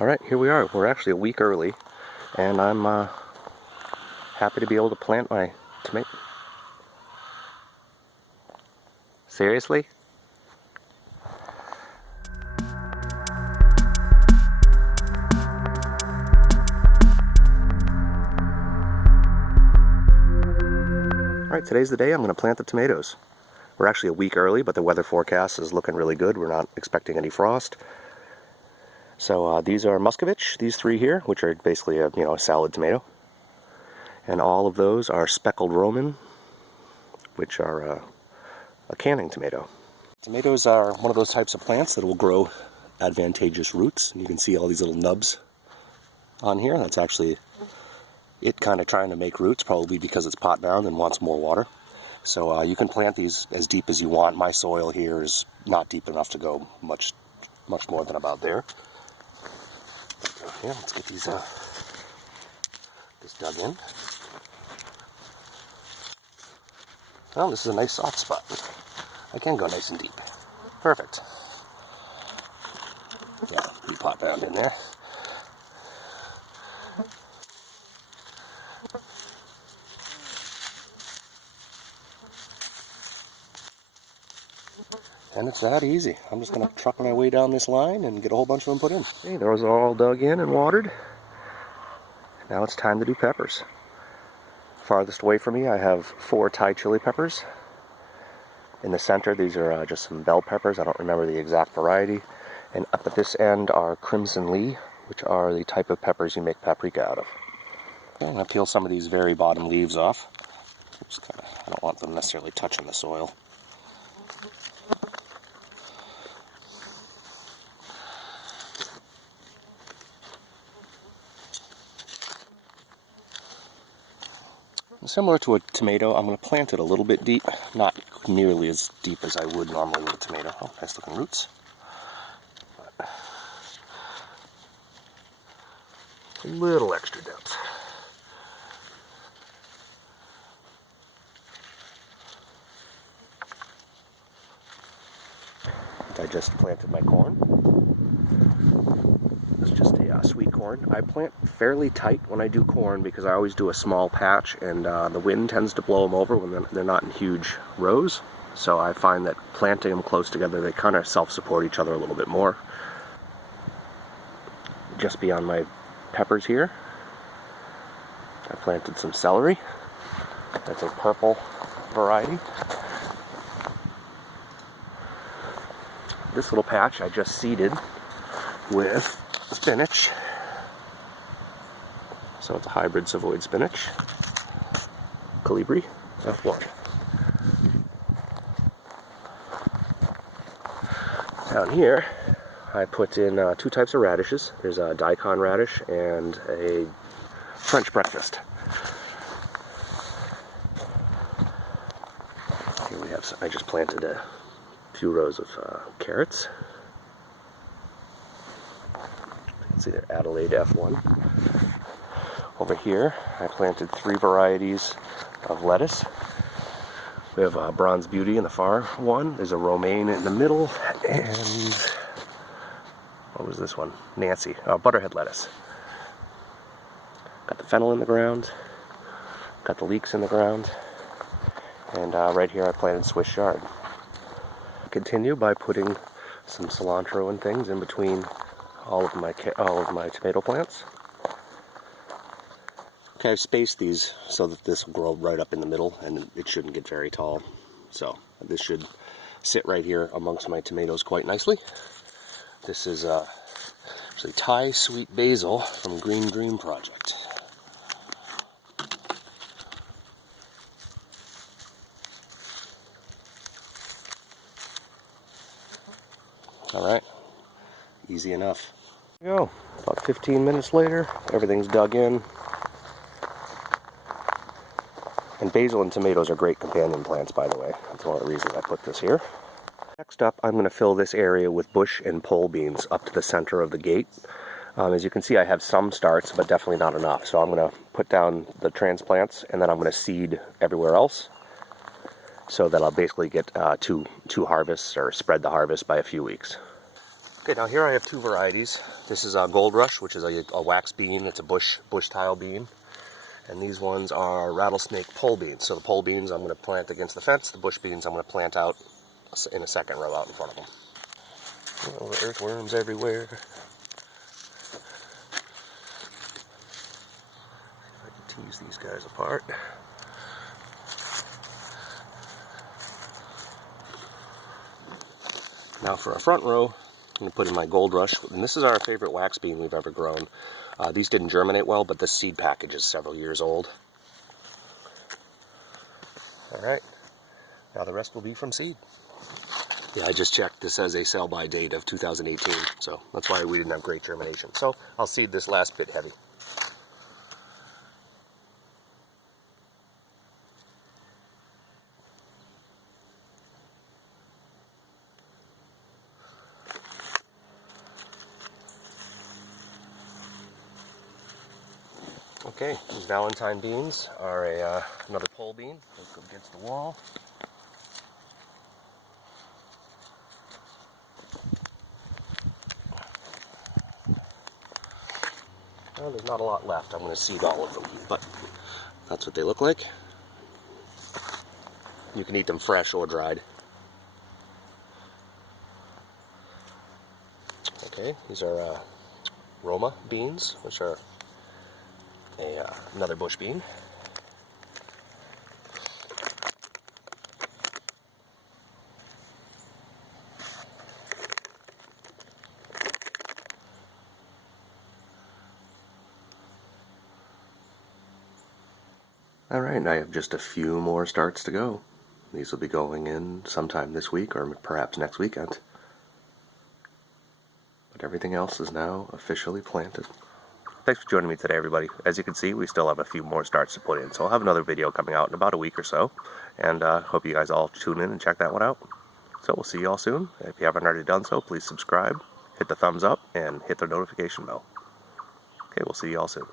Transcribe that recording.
Alright, here we are. We're actually a week early, and I'm happy to be able to plant my tomato. Seriously? Alright, today's the day I'm going to plant the tomatoes. We're actually a week early, but the weather forecast is looking really good. We're not expecting any frost. So these are Muscovitch, these three here, which are basically a salad tomato. And all of those are Speckled Romaine, which are a canning tomato. Tomatoes are one of those types of plants that will grow advantageous roots. And you can see all these little nubs on here. That's actually it kind of trying to make roots, probably because it's pot bound and wants more water. So you can plant these as deep as you want. My soil here is not deep enough to go much more than about there. Yeah, let's get these this dug in. Well, this is a nice soft spot. I can go nice and deep. Perfect. Yeah, be pot bound in there. And it's that easy. I'm just going to truck my way down this line and get a whole bunch of them put in. Okay, those are all dug in and watered. Now it's time to do peppers. Farthest away from me, I have 4 Thai chili peppers. In the center, these are just some bell peppers. I don't remember the exact variety. And up at this end are Krimson, which are the type of peppers you make paprika out of. Okay, I'm going to peel some of these very bottom leaves off. I don't want them necessarily touching the soil. Similar to a tomato, I'm going to plant it a little bit deep, not nearly as deep as I would normally with a tomato. Oh, nice looking roots. A little extra depth. I just planted my corn. It's just a sweet corn. I plant fairly tight when I do corn because I always do a small patch, and the wind tends to blow them over when they're not in huge rows. So I find that planting them close together, they kind of self-support each other a little bit more. Just beyond my peppers here, I planted some celery. That's a purple variety. This little patch I just seeded with spinach. So it's a hybrid Savoyed spinach. Kolibri F1. Down here, I put in 2 types of radishes. There's a Diakon radish and a French breakfast. Here we have I just planted a few rows of carrots. See there, Adelaide F1. Over here, I planted 3 varieties of lettuce. We have Bronze Beauty in the far one. There's a Romaine in the middle, and what was this one? Nancy. Butterhead lettuce. Got the Fennel in the ground. Got the Leeks in the ground. And right here I planted Swiss Chard. Continue by putting some cilantro and things in between all of my tomato plants. Okay, I've spaced these so that this will grow right up in the middle, and it shouldn't get very tall. So this should sit right here amongst my tomatoes quite nicely. This is actually Thai sweet basil from Green Dream Project. All right, easy enough. There we go. About 15 minutes later, everything's dug in. And basil and tomatoes are great companion plants, by the way. That's one of the reasons I put this here. Next up, I'm going to fill this area with bush and pole beans up to the center of the gate. As you can see, I have some starts, but definitely not enough. So I'm going to put down the transplants, and then I'm going to seed everywhere else, so that I'll basically get two harvests, or spread the harvest by a few weeks. Okay, now here I have two varieties. This is a Goldrush, which is a wax bean. It's a bush tile bean. And these ones are Rattlesnake pole beans. So the pole beans I'm going to plant against the fence. The bush beans I'm going to plant out in a second row out in front of them. Oh, earthworms everywhere. See if I can tease these guys apart. Now for our front row, I'm going to put in my Goldrush, and this is our favorite wax bean we've ever grown. These didn't germinate well, but this seed package is several years old. Alright, now the rest will be from seed. Yeah, I just checked. This has a sell-by date of 2018, so that's why we didn't have great germination. So I'll seed this last bit heavy. Okay, these Valentine Beans are another pole bean. Let's go against the wall. Well, there's not a lot left. I'm going to seed all of them, but that's what they look like. You can eat them fresh or dried. Okay, these are Roma Beans, which are another bush bean. Alright, I have just a few more starts to go. These will be going in sometime this week or perhaps next weekend. But everything else is now officially planted. Thanks for joining me today, everybody. As you can see, we still have a few more starts to put in, so I'll have another video coming out in about a week or so. And hope you guys all tune in and check that one out. So we'll see you all soon. If you haven't already done so, please subscribe, hit the thumbs up, and hit the notification bell. Okay, we'll see you all soon.